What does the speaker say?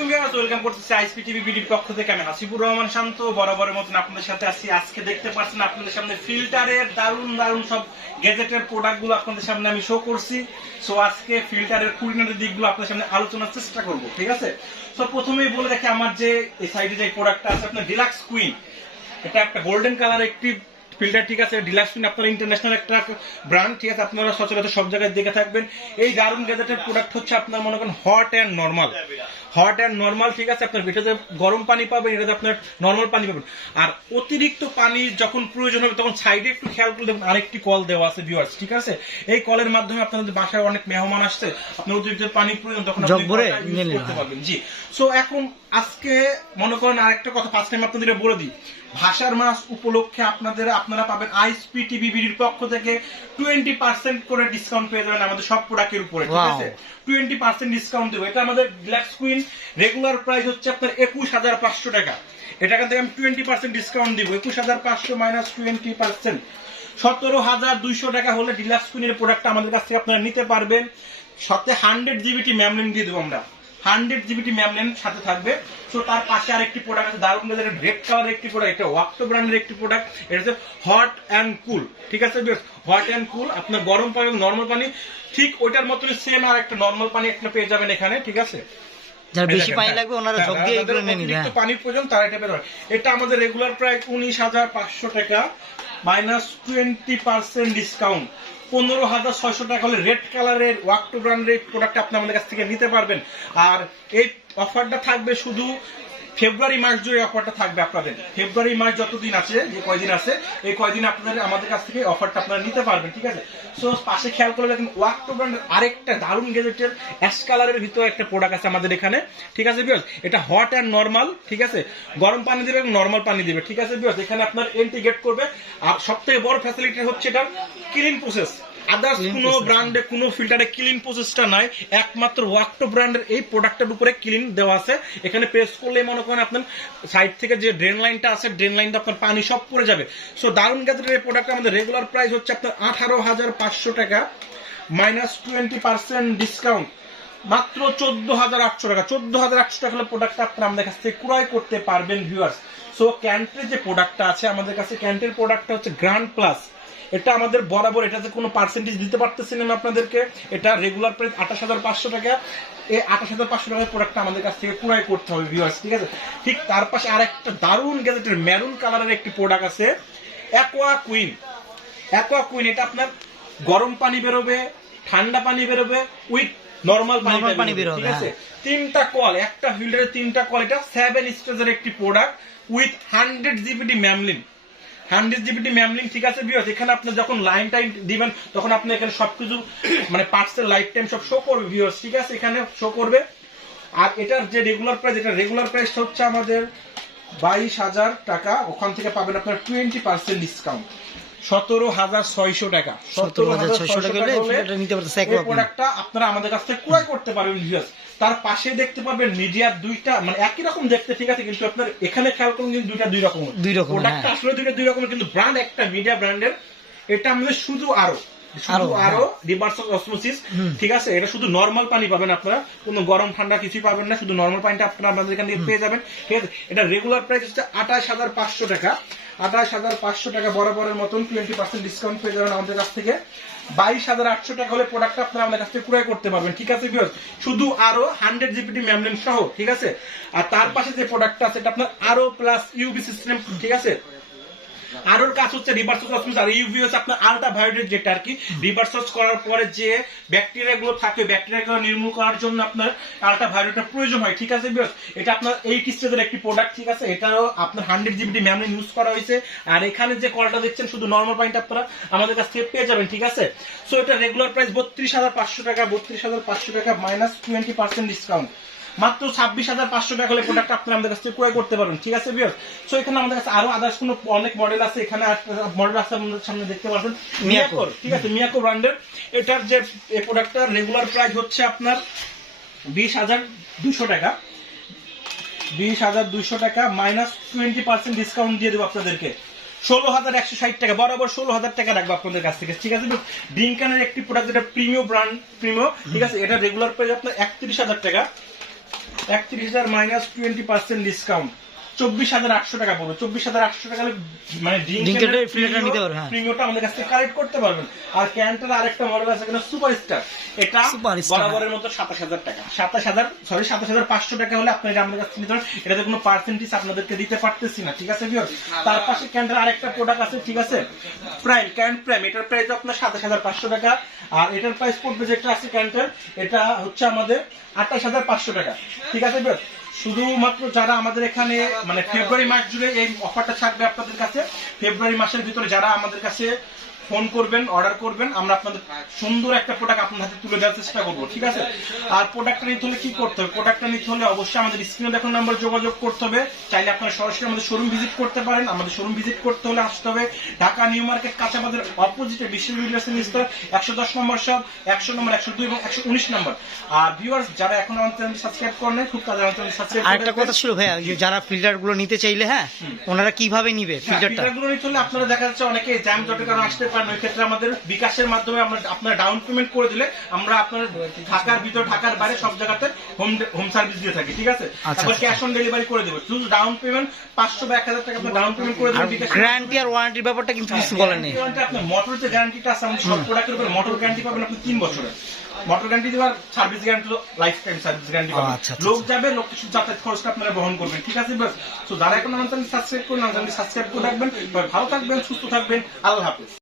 আলাইকুম viewers, welcome করতেছি ISP TV বিডির পক্ষ থেকে। আমি হাসিবুর রহমান শান্ত বরাবরের মতন আপনাদের সাথে আছি। আজকে দেখতে পাচ্ছেন আপনাদের সামনে ফিল্টারের দারুণ সব গ্যাজেটের প্রোডাক্টগুলো আপনাদের সামনে আমি শো করছি। সো আজকে ফিল্টারের খুঁটিনাটি দিকগুলো আপনাদের সামনে আলোচনার চেষ্টা করব, ঠিক আছে? সো প্রথমেই বলে রাখি, আমার যে এই সাইডে যে প্রোডাক্টটা আছে আপনার ডিলাক্স কুইন, এটা একটা গোল্ডেন কালার একটি ফিল্টার, ঠিক আছে? ডিলাক্স কুইন আপনারা ইন্টারন্যাশনাল একটা ব্র্যান্ড, ঠিক আছে? আপনারা সচরাচর সব জায়গায় দেখে থাকবেন। এই দারুণ গ্যাজেটের প্রোডাক্ট হচ্ছে আপনার মনে করেন হট অ্যান্ড নর্মাল, ঠিক আছে? আপনার এটাতে গরম পানি পাবেন, এটাতে আপনার নর্মাল পানি পাবেন। আর অতিরিক্ত পানি যখন প্রয়োজন হবে তখন সাইডে একটু খেয়াল করে দেখুন, আরেকটি কল দেওয়া আছে ভিউয়ার্স, ঠিক আছে? এই কলের মাধ্যমে আপনাদের বাসায় অনেক মেহমান আসছে, আপনার অতিরিক্ত পানি প্রয়োজন, তখন আপনি করতে পারবেন। জি, সো এখন আজকে মনে করেন আরেকটা কথা ফার্স্ট টাইম আপনাদের বলে দিই, ভাষার মাস উপলক্ষে আপনারা পাবেন আইএসপি টিভি বিডির পক্ষ থেকে 20% করে ডিসকাউন্ট পেয়ে যাবেন আমাদের সব প্রোডাক্টের উপরে, ঠিক আছে? 20% ডিসকাউন্ট দেবো। এটা আমাদের ডিলাক্স কুইন রেগুলার প্রাইস হচ্ছে আপনার 21,500 টাকা। এটাকে থেকে আমি 20% ডিসকাউন্ট দিব। 21,500 মাইনাস 20%, 17,200 টাকা হলে ডিলাক্স কুইনের প্রোডাক্টটা আমাদের কাছ থেকে আপনারা নিতে পারবেন। সাথে 100 জিবিটি মেমরিন দিয়ে দেবো আমরা, 100 জিবিটি মেমরিন সাথে থাকবে। তো তার পাশে আরেকটি প্রোডাক্ট আছে দারুণ গ্যাজেটের, রেড কালারের একটি প্রোডাক্ট, এটা ওয়াক্টো ব্র্যান্ডের একটি প্রোডাক্ট। এটা হচ্ছে হট অ্যান্ড কুল, ঠিক আছে? হট অ্যান্ড কুল, আপনার গরম পানি এবং নর্মাল পানি ঠিক ওইটার মতনই সেম আর একটা নর্মাল পানি একটা পেয়ে যাবেন এখানে, ঠিক আছে? যারা বেশি পানি লাগবে ওনারা জগ দিয়ে এগুলো নিয়ে নেবেন। একটু পানির প্রয়োজন তারা এটা পেতে পারে। এটা আমাদের রেগুলার প্রাইস 19,500 টাকা মাইনাস 20% ডিসকাউন্ট 15,600 টাকা হলে রেড কালারের ওয়াক্টো ব্র্যান্ডের প্রোডাক্ট আপনি আমাদের কাছ থেকে নিতে পারবেন। আর এই অফারটা থাকবে শুধু ফেব্রুয়ারি মাস জুড়ে, অফারটা থাকবে আপনাদের। ফেব্রুয়ারি মাস যতদিন আছে, যে কয়দিন আছে, এই কয়দিন আপনাদের আমাদের কাছ থেকে অফারটা আপনারা নিতে পারবেন, ঠিক আছে? সো পাশে খেয়াল করে দেখেন ওয়াক্টো ব্র্যান্ডের আরেকটা দারুণ গ্যাজেটের অ্যাশ কালারের ভিতরে একটা প্রোডাক্ট আছে আমাদের এখানে, ঠিক আছে বিকজ এটা হট অ্যান্ড নর্মাল, ঠিক আছে? গরম পানি দিবে এবং নর্মাল পানি দিবে, ঠিক আছে বিকজ এখানে আপনার ইন্টিগ্রেট করবে। আর সব থেকে বড় ফ্যাসিলিটি হচ্ছে এটার ক্লিন প্রসেস। আদার্স কোনো ব্র্যান্ডে কোনো ফিল্টারে ক্লিন প্রসেসটা নাই, একমাত্র ওয়াক্টো ব্র্যান্ডের এই প্রোডাক্টের উপরে ক্লিন দেওয়া আছে। এখানে প্রেস করলে মনে করেন আপনার সাইড থেকে যে ড্রেন লাইনটা আছে, ড্রেন লাইনটা আপনার পানি সব পড়ে যাবে। সো দারুণ গ্যাজেটের এই প্রোডাক্ট আমাদের রেগুলার প্রাইস হচ্ছে আপনার 18,500 টাকা মাইনাস 20% ডিসকাউন্ট মাত্র 14,800 টাকা। 14,800 টাকা হলে প্রোডাক্টটা আপনারা আমাদের কাছ থেকে ক্রয় করতে পারবেন ভিউয়ার্স। সো ক্যান্টের যে প্রোডাক্টটা আছে আমাদের কাছে, ক্যান্টের প্রোডাক্টটা হচ্ছে গ্র্যান্ড প্লাস। এটা আমাদের বরাবর, এটাতে কোনো পার্সেন্টেজ দিতে পারতেছি না আপনাদেরকে। এটা রেগুলার প্রাইস 28,500 টাকা। এই 28,500 টাকার প্রোডাক্টটা আমাদের কাছ থেকে ক্রয় করতে হবে ভিউয়ার্স, ঠিক আছে? ঠিক তার পাশে আর একটা দারুণ গ্যাজেটের মেরুন কালারের একটি প্রোডাক্ট আছে, অ্যাকোয়া কুইন। এটা আপনার গরম পানি বেরোবে, ঠান্ডা পানি বেরোবে, উইথ নর্মাল পানি বেরোবে, ঠিক আছে? তিনটা কল, একটা ফিল্টারে তিনটা কল। এটা 7 স্টেজের একটি প্রোডাক্ট উইথ 100 জিবিটি মেমরিন, 100 জিবিটি মেমরিন, ঠিক আছে ভিউয়ার্স? এখানে আপনি যখন লাইন টাইম দিবেন তখন আপনি এখানে সবকিছু মানে পার্টসের লাইফ টাইম সব শো করবে ভিউয়ার্স, ঠিক আছে? এখানে শো করবে। আর এটার যে রেগুলার প্রাইস, এটা রেগুলার প্রাইস হচ্ছে আমাদের 22,000 টাকা। ওখান থেকে পাবেন আপনার 20% ডিসকাউন্ট 17,600 টাকা। 17,600 টাকা হলে নিতে পারতেছেন। এই প্রোডাক্টটা আপনারা আমাদের কাছ থেকে ক্রয় করতে পারবেন ভিউয়ার্স। তার পাশে দেখতে পারবেন মিডিয়ার দুইটা, মানে একই রকম দেখতে, ঠিক আছে? কিন্তু আপনার এখানে খেয়াল করুন কিন্তু দুই রকম প্রোডাক্ট আসলে দুই রকমের, কিন্তু ব্র্যান্ড একটা মিডিয়া ব্র্যান্ডের। এটা আমাদের শুধু আরো রিভার্স অসমোসিস, ঠিক আছে? এটা শুধু নর্মাল পানি পাবেন আপনারা, কোনো গরম ঠান্ডা কিছুই পাবেন না, শুধু নর্মাল পানিটা আপনারা আমাদের এখান থেকে পেয়ে যাবেন, ঠিক আছে? এটা রেগুলার প্রাইস হচ্ছে 28,500 টাকা। 28,500 টাকা বরাবরের মতন 20% ডিসকাউন্ট পেয়ে যাবেন আমাদের কাছ থেকে। 22,800 টাকা হলে প্রোডাক্টটা আপনারা আমাদের কাছ থেকে ক্রয় করতে পারবেন, ঠিক আছে ভিউয়ার্স? শুধু আরো 100 জিবিটি মেমরিন সহ, ঠিক আছে? আর তার পাশে যে প্রোডাক্টটা আছে এটা আপনার আরো প্লাস ইউভি সিস্টেম, ঠিক আছে? আরোর কাজ হচ্ছে রিভার্স অসমোসিস, আর ইউভি হচ্ছে আপনার আলট্রা ভায়োলেট, যেটা আর কি রিভার্স করার পরে যে ব্যাকটেরিয়া গুলো থাকে, ব্যাকটেরিয়া গুলো নির্মূল করার জন্য আপনার আলট্রা ভায়োলেটের প্রয়োজন হয়, ঠিক আছে ভিউয়ার্স? এটা আপনার 8 স্টেজের একটি প্রোডাক্ট, ঠিক আছে? এটাও আপনার 100 জিবিটি মেমরিন ইউজ করা হয়েছে। আর এখানে যে কলটা দেখছেন শুধু নর্মাল পানিটা আপনারা আমাদের কাছ থেকে পেয়ে যাবেন, ঠিক আছে? সো এটা রেগুলার প্রাইস 32,500 টাকা। 32,500 টাকা মাইনাস 20% ডিসকাউন্ট মাত্র 26,500 টাকা হলে প্রোডাক্ট আপনারা আমাদের কাছ থেকে ক্রয় করতে পারবেন, ঠিক আছে ভিউয়ার্স? সো এখানে আমাদের কাছে আরো আদার্স কোনো অনেক মডেল আছে। এখানে মডেল আছে আমাদের সামনে দেখতে পাচ্ছেন, মিয়াকো, ঠিক আছে? মিয়াকো ব্র্যান্ডের এটার যে এই প্রোডাক্টটার রেগুলার প্রাইস হচ্ছে আপনার 20,200 টাকা। 20,200 টাকা মাইনাস 20% ডিসকাউন্ট দিয়ে দেবো আপনাদেরকে 16,160 টাকা। বরাবর 16,000 টাকা রাখবো আপনাদের কাছ থেকে, ঠিক আছে? ড্রিঙ্কানের একটি প্রোডাক্ট, যেটা প্রিমিয়াম ব্র্যান্ড, প্রিমিয়াম, ঠিক আছে? এটা রেগুলার প্রাইস আপনার 31,000 টাকা। 31,000 মাইনাস 20% ডিসকাউন্ট 24,800 টাকা পড়বে। 24,800 টাকা মানে প্রিমিয়ামটা আমাদের কাছ থেকে কালেক্ট করতে পারবেন। আর ক্যান্টার আরেকটা মডেল আছে কিনা সুপারস্টার, এটা বরাবরের মতো 27,000 টাকা, 27,500 টাকা হলে আপনি এটা আমাদের কাছ থেকে নিতে পারেন। এটাতে কোনো পার্সেন্টেজ আপনাদেরকে দিতে পারতেছি না, ঠিক আছে ভিউয়ার্স। তার পাশে ক্যান্টার আরেকটা প্রোডাক্ট আছে, ঠিক আছে, প্রাইম ক্যান্ট প্রাইম, এটার প্রাইস আপনার 27,500 টাকা। আর এটার প্রাইস পড়বে যেটা আছে ক্যান্টার, এটা হচ্ছে আমাদের 28,500 টাকা, ঠিক আছে ভিউয়ার্স। শুধুমাত্র যারা আমাদের এখানে মানে ফেব্রুয়ারি মাস জুড়ে এই অফারটা থাকবে আপনাদের কাছে, ফেব্রুয়ারি মাসের ভিতরে যারা আমাদের কাছে ফোন করবেন, অর্ডার করবেন, আমরা আপনাদের সুন্দর একটা প্রোডাক্ট আপনার হাতে তুলে দেওয়ার চেষ্টা করবো, ঠিক আছে। আর প্রোডাক্টটা নিতে হলে কি করতে হবে, প্রোডাক্টটা নিতে হলে অবশ্যই আমাদের স্ক্রিনে দেখানো নাম্বার যোগাযোগ করতে হবে। চাইলে আপনারা সরাসরি আমাদের শোরুম ভিজিট করতে পারেন। আমাদের শোরুম ভিজিট করতে হলে আসতে হবে ঢাকা নিউ মার্কেট কাঁচাবাজার অপোজিটে বিশ্ববিদ্যালয় নিচতলা 110 নম্বর শপ, 100 নম্বর, 102 এবং 119 নম্বর। আর ভিউয়ার্স যারা এখন আমাদের চ্যানেল সাবস্ক্রাইব করেন, খুব তাদের আমাদের চ্যানেল সাবস্ক্রাইব করবেন। আরেকটা কথা ছিল ভাইয়া, যারা ফিল্টার গুলো নিতে চাইলে, হ্যাঁ, ওনারা কিভাবে নিবে ফিল্টারটা? ফিল্টার গুলো নিতে হলে আপনারা দেখা যাচ্ছে অনেকে জ্যাম জটের কারণে আসতে পারেন, ওই ক্ষেত্রে আমাদের বিকাশের মাধ্যমে আমরা আপনারা ডাউন পেমেন্ট করে দিলে আমরা আপনার ঢাকার ভিতর ঢাকার বাইরে সব জায়গাতে হোম সার্ভিস দিয়ে থাকি, ঠিক আছে। তারপর ক্যাশ অন ডেলিভারি করে দেবো, শুধু ডাউন পেমেন্ট 500 বা 1,000 টাকা আপনি ডাউন পেমেন্ট করে দেবেন। গ্যারান্টি আর ওয়ারেন্টির ব্যাপারটা কিন্তু কিছু বলেন নেই। আপনার মোটর যে গ্যারান্টিটা আছে, আমাদের সব প্রোডাক্টের উপর মোটর গ্যারান্টি পাবেন আপনি 3 বছরের। মোটর গ্যারান্টি দেওয়ার service guarantee, life time service guarantee পাবেন। লোক যাবে, লোক কিছু যাতায়াত খরচটা আপনারা বহন করবেন, ঠিক আছে। বাস তো যারা এখন আমাদের সাবস্ক্রাইব করুন, আমাদের সাবস্ক্রাইব করে রাখবেন। ভালো থাকবেন, সুস্থ থাকবেন, আল্লাহ হাফেজ।